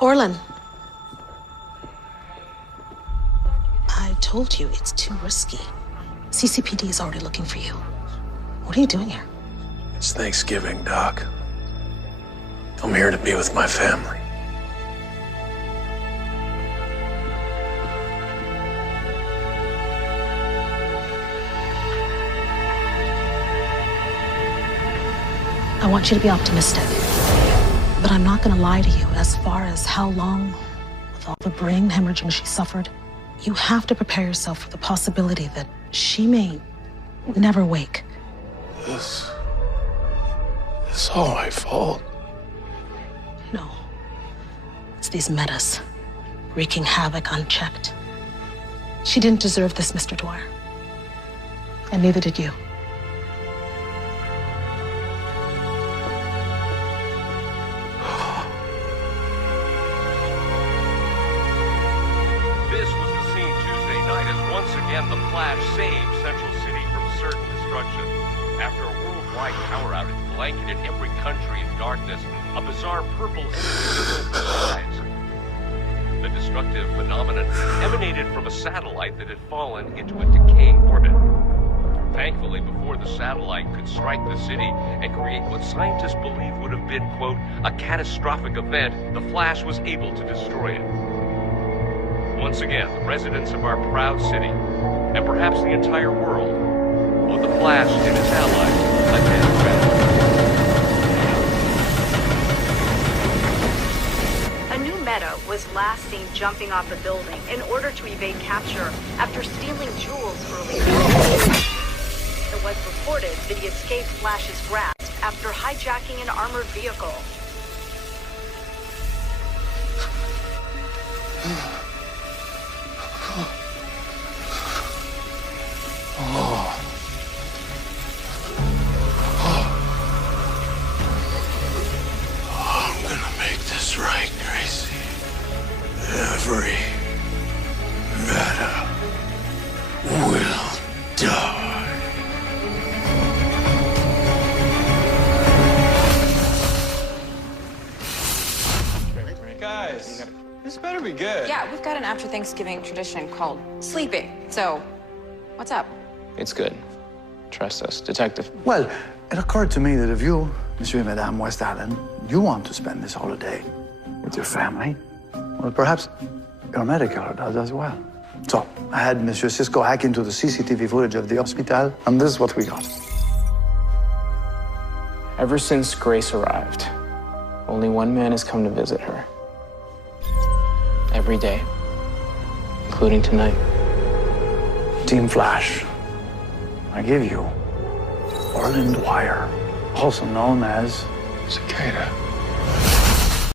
Orlin. I told you it's too risky. CCPD is already looking for you. What are you doing here? It's Thanksgiving, Doc. I'm here to be with my family. I want you to be optimistic. But I'm not gonna lie to you as far as how long, with all the brain hemorrhaging she suffered, you have to prepare yourself for the possibility that she may never wake. This all my fault. No. It's these metas, wreaking havoc unchecked. She didn't deserve this, Mr. Dwyer. And neither did you. This was the scene Tuesday night as once again the Flash saved Central City from certain destruction. After a worldwide power outage blanketed every country in darkness, a bizarre purple energy filled the skies. The destructive phenomenon emanated from a satellite that had fallen into a decaying orbit. Thankfully, before the satellite could strike the city and create what scientists believe would have been, quote, a catastrophic event, the Flash was able to destroy it. Once again, the residents of our proud city, and perhaps the entire world, owe the Flash and his allies a debt of gratitude. A new Meta was last seen jumping off a building in order to evade capture after stealing jewels earlier. It was reported that he escaped Flash's grasp after hijacking an armored vehicle. I'm gonna make this right, Gracie. Every Meta will die. Guys, this better be good. Yeah, we've got an after Thanksgiving tradition called sleeping. So, what's up? It's good. Trust us, Detective. Well, it occurred to me that if you, Monsieur and Madame West Allen, you want to spend this holiday with your family, well, perhaps your medical does as well. So I had Monsieur Cisco hack into the CCTV footage of the hospital, and this is what we got. Ever since Grace arrived, only one man has come to visit her. Every day, including tonight. Team Flash, I give you Orlin Dwyer, also known as Cicada.